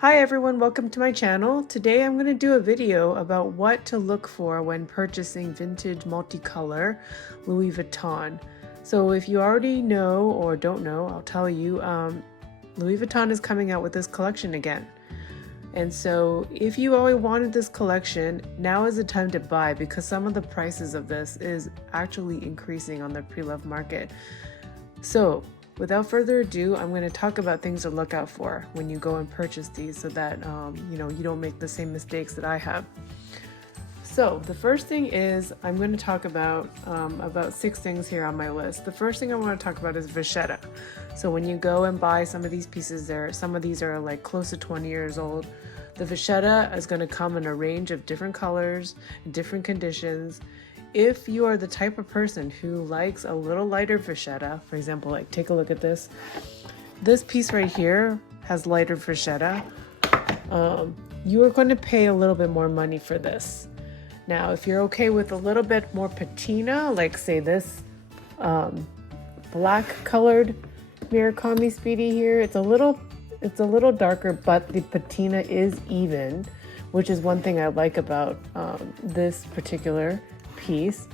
Hi everyone, welcome to my channel. Today I'm going to do a video about what to look for when purchasing vintage multicolor Louis Vuitton. So if you already know or don't know, I'll tell you, Louis Vuitton is coming out with this collection again. And so if you always wanted this collection, now is the time to buy because some of the prices of this is actually increasing on the pre-loved market. So without further ado, I'm going to talk about things to look out for when you go and purchase these so that you don't make the same mistakes that I have. So the first thing is I'm going to talk about 6 things here on my list. The first thing I want to talk about is vachetta. So when you go and buy some of these pieces, some of these are like close to 20 years old. The vachetta is going to come in a range of different colors, different conditions. If you are the type of person who likes a little lighter vachetta, for example, like take a look at this. This piece right here has lighter vachetta. You are going to pay a little bit more money for this. Now, if you're okay with a little bit more patina, like say this black colored Murakami Speedy here, it's a little darker, but the patina is even, which is one thing I like about this particular piece.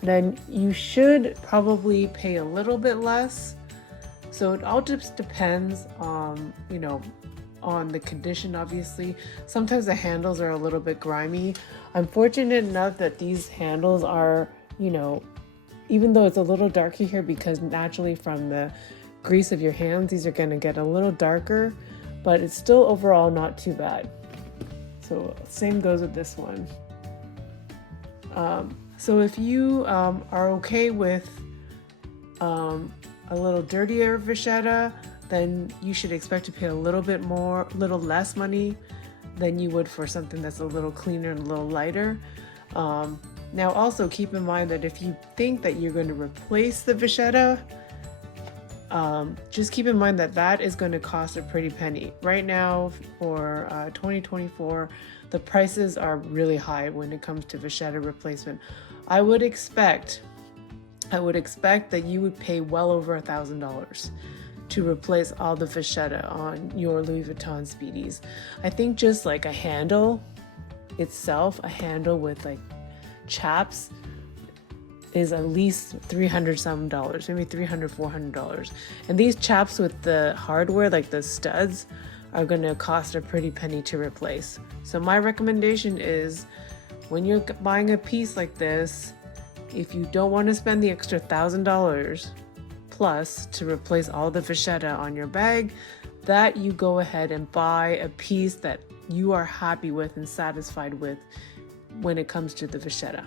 Then you should probably pay a little bit less. So it all just depends on the condition. Obviously, sometimes the handles are a little bit grimy. I'm fortunate enough that these handles are, even though it's a little darker here, because naturally from the grease of your hands, these are going to get a little darker, but it's still overall not too bad. So same goes with this one. So if you are okay with a little dirtier vachetta, then you should expect to pay a little less money than you would for something that's a little cleaner and a little lighter. Now also keep in mind that if you think that you're going to replace the vachetta, just keep in mind that that is going to cost a pretty penny. Right now for 2024, the prices are really high when it comes to vachetta replacement. I would expect that you would pay well over $1,000 to replace all the vachetta on your Louis Vuitton Speedies. I think just like a handle itself, a handle with like chaps, is at least $300 some, maybe $300, $400. And these chaps with the hardware, like the studs, are going to cost a pretty penny to replace. So my recommendation is, when you're buying a piece like this, if you don't want to spend the extra $1,000 plus to replace all the vachetta on your bag, that you go ahead and buy a piece that you are happy with and satisfied with when it comes to the vachetta.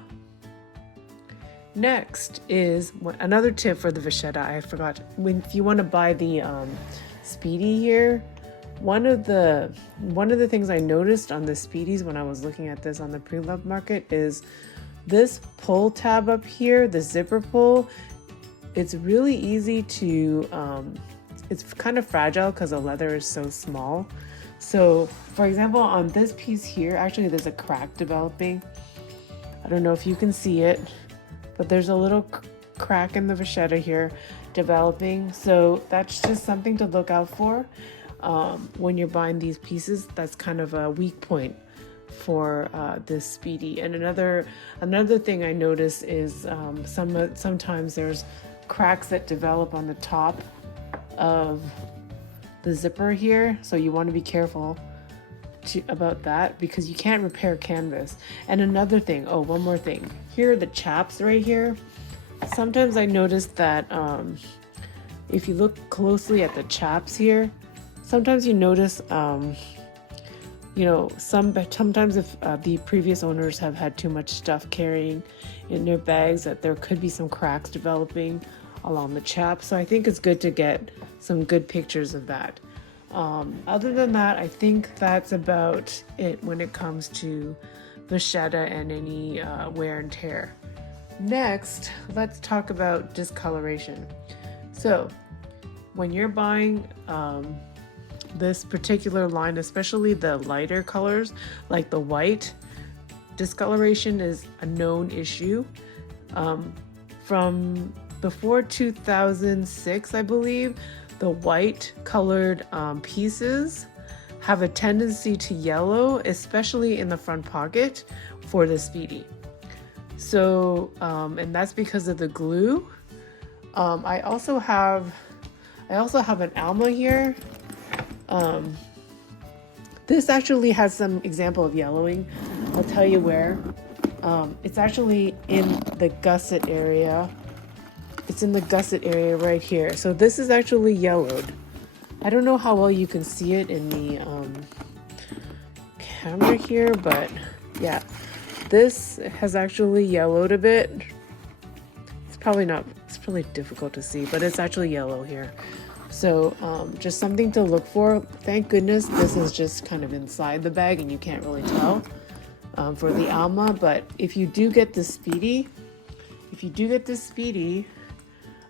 Next is another tip for the vachetta. I forgot, if you want to buy the Speedy here, one of the things I noticed on the Speedies when I was looking at this on the pre-loved market is this pull tab up here, the zipper pull. It's really easy to, it's kind of fragile because the leather is so small. So for example, on this piece here, actually there's a crack developing. I don't know if you can see it, but there's a little crack in the vachetta here developing. So that's just something to look out for when you're buying these pieces. That's kind of a weak point for this Speedy. And another thing I noticed is sometimes there's cracks that develop on the top of the zipper here. So you want to be careful about that, because you can't repair canvas. And another thing, one more thing, here are the chaps right here. Sometimes I noticed that if you look closely at the chaps here, sometimes you notice sometimes if the previous owners have had too much stuff carrying in their bags, that there could be some cracks developing along the chaps. So I think it's good to get some good pictures of that. Other than that, I think that's about it when it comes to vachetta and any wear and tear. Next, let's talk about discoloration. So when you're buying this particular line, especially the lighter colors like the white, discoloration is a known issue. From before 2006, I believe, the white colored pieces have a tendency to yellow, especially in the front pocket for the Speedy. So, and that's because of the glue. I also have an Alma here. This actually has some example of yellowing. I'll tell you where. It's actually in the gusset area. It's in the gusset area right here. So this is actually yellowed. I don't know how well you can see it in the camera here, but yeah, this has actually yellowed a bit. It's probably difficult to see, but it's actually yellow here. So just something to look for. Thank goodness this is just kind of inside the bag and you can't really tell for the Alma. But if you do get the Speedy,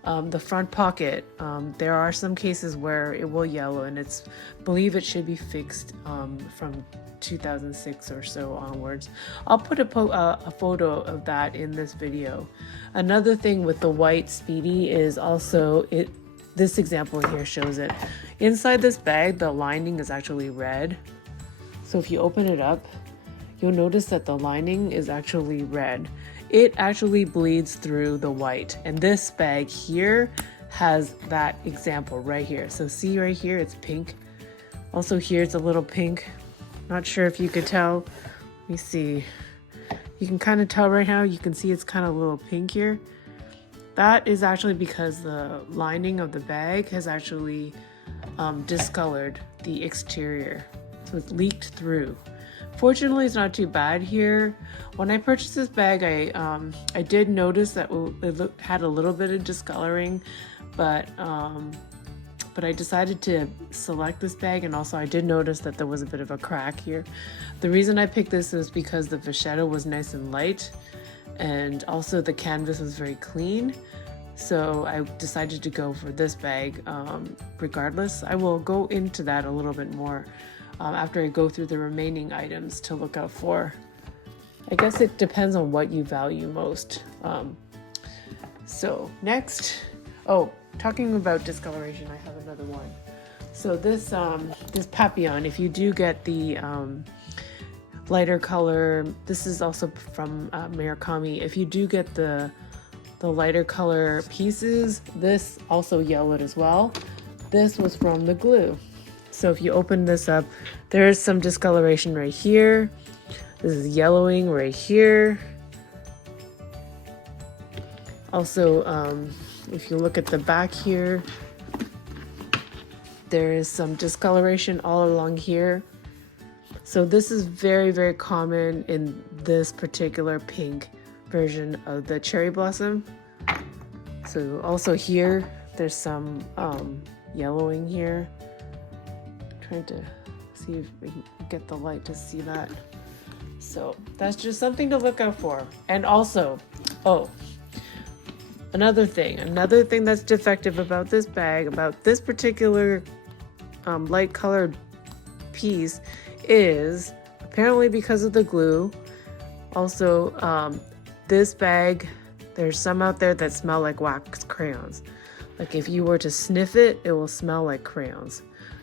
the front pocket, there are some cases where it will yellow, and believe it should be fixed from 2006 or so onwards. I'll put a photo of that in this video. Another thing with the white Speedy is also this example here shows it. Inside this bag, the lining is actually red. So if you open it up, you'll notice that the lining is actually red. It actually bleeds through the white. And this bag here has that example right here. So see right here, it's pink. Also here, it's a little pink. Not sure if you could tell. Let me see. You can kind of tell right now. You can see it's kind of a little pink here. That is actually because the lining of the bag has actually discolored the exterior. So it's leaked through. Fortunately, it's not too bad here. When I purchased this bag, I did notice that it had a little bit of discoloring, but I decided to select this bag, and also I did notice that there was a bit of a crack here. The reason I picked this is because the vachetta was nice and light, and also the canvas was very clean. So I decided to go for this bag regardless. I will go into that a little bit more after I go through the remaining items to look out for. I guess it depends on what you value most. So next, talking about discoloration, I have another one. So this Papillon, if you do get the lighter color, this is also from Murakami. If you do get the lighter color pieces, this also yellowed as well. This was from the glue. So if you open this up, there is some discoloration right here. This is yellowing right here. Also, if you look at the back here, there is some discoloration all along here. So this is very, very common in this particular pink version of the cherry blossom. So also here, there's some yellowing here. Trying to see if we can get the light to see that. So that's just something to look out for. And also, another thing that's defective about this bag, about this particular light colored piece, is apparently because of the glue. Also, this bag, there's some out there that smell like wax crayons. Like if you were to sniff it, it will smell like crayons.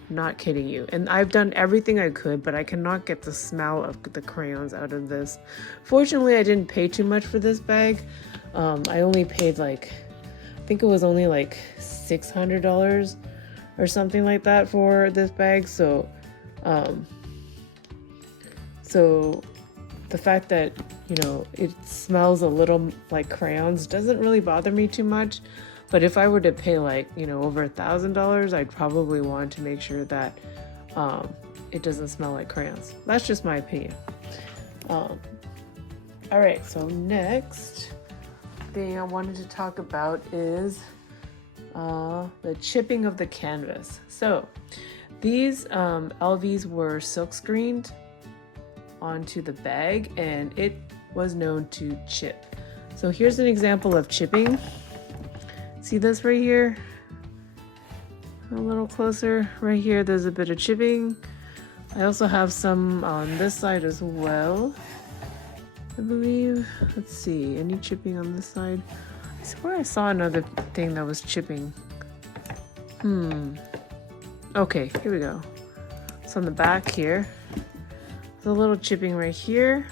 Not kidding you. And I've done everything I could, but I cannot get the smell of the crayons out of this. Fortunately, I didn't pay too much for this bag. I only paid I think it was only like $600 or something like that for this bag. So, so the fact that, it smells a little like crayons doesn't really bother me too much. But if I were to pay over $1,000, I'd probably want to make sure that it doesn't smell like crayons. That's just my opinion. All right, so next thing I wanted to talk about is the chipping of the canvas. So these LVs were silk screened onto the bag, and it was known to chip. So here's an example of chipping. See this right here? A little closer. Right here, there's a bit of chipping. I also have some on this side as well, I believe. Let's see, any chipping on this side? I swear I saw another thing that was chipping. Okay, here we go. So spots on the back here. There's a little chipping right here.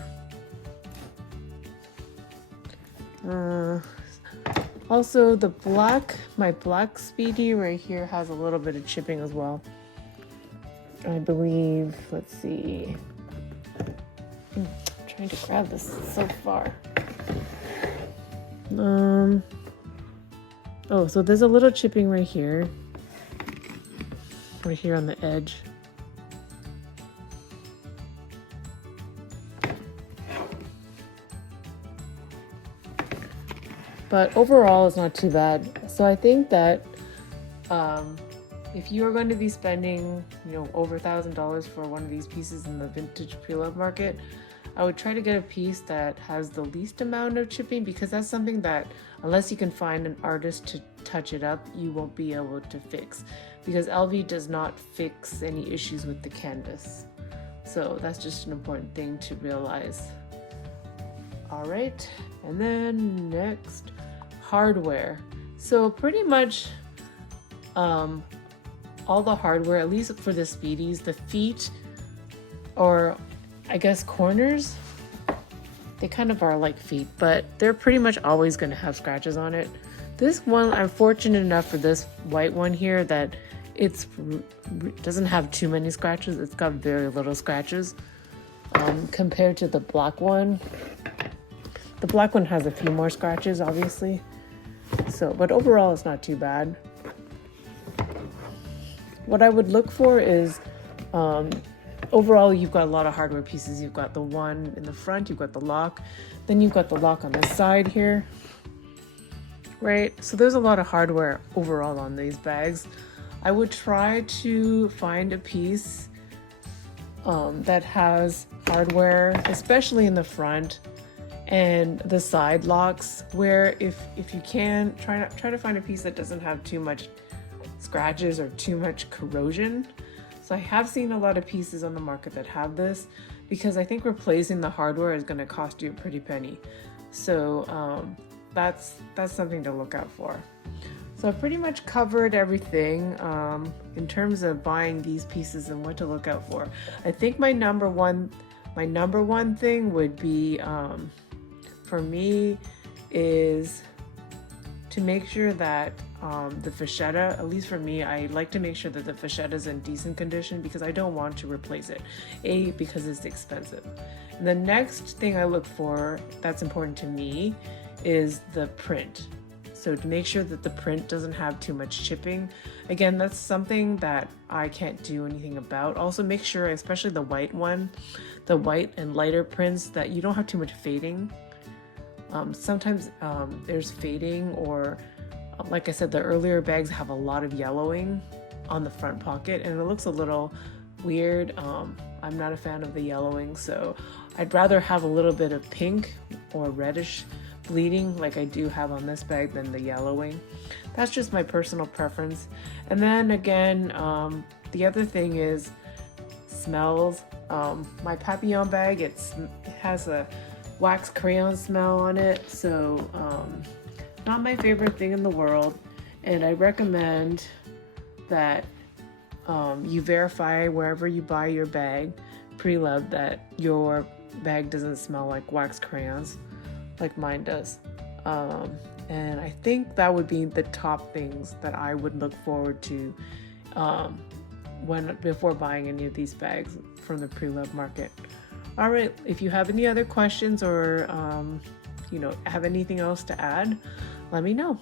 Also my black Speedy right here has a little bit of chipping as well. I believe, let's see. I'm trying to grab this so far. Oh, so there's a little chipping right here on the edge. But overall, it's not too bad. So I think that if you are going to be spending, over $1,000 for one of these pieces in the vintage pre-loved market, I would try to get a piece that has the least amount of chipping, because that's something that, unless you can find an artist to touch it up, you won't be able to fix, because LV does not fix any issues with the canvas. So that's just an important thing to realize. All right, and then next, hardware. So pretty much all the hardware, at least for the Speedies, the feet, or I guess corners, they kind of are like feet, but they're pretty much always going to have scratches on it. This one, I'm fortunate enough for this white one here that it doesn't have too many scratches. It's got very little scratches compared to the black one. The black one has a few more scratches, obviously. So, but overall, it's not too bad. What I would look for is, overall, you've got a lot of hardware pieces. You've got the one in the front, you've got the lock, then you've got the lock on the side here, right? So there's a lot of hardware overall on these bags. I would try to find a piece that has hardware, especially in the front and the side locks, where if you can, try to find a piece that doesn't have too much scratches or too much corrosion. So I have seen a lot of pieces on the market that have this, because I think replacing the hardware is going to cost you a pretty penny. So that's something to look out for. So I pretty much covered everything in terms of buying these pieces and what to look out for. I think my number one thing would be, for me, is to make sure that the fascetta, at least for me, I like to make sure that the fascetta is in decent condition, because I don't want to replace it. Because it's expensive. And the next thing I look for that's important to me is the print. So to make sure that the print doesn't have too much chipping. Again, that's something that I can't do anything about. Also make sure, especially the white one, the white and lighter prints, that you don't have too much fading. Sometimes there's fading, or like I said, the earlier bags have a lot of yellowing on the front pocket and it looks a little weird. I'm not a fan of the yellowing, so I'd rather have a little bit of pink or reddish bleeding like I do have on this bag than the yellowing. That's just my personal preference. And then again, the other thing is smells. My Papillon bag, it has a wax crayon smell on it, so not my favorite thing in the world. And I recommend that you verify wherever you buy your bag pre-loved that your bag doesn't smell like wax crayons like mine does. And I think that would be the top things that I would look forward to before buying any of these bags from the pre-loved market. All right, if you have any other questions or have anything else to add, let me know.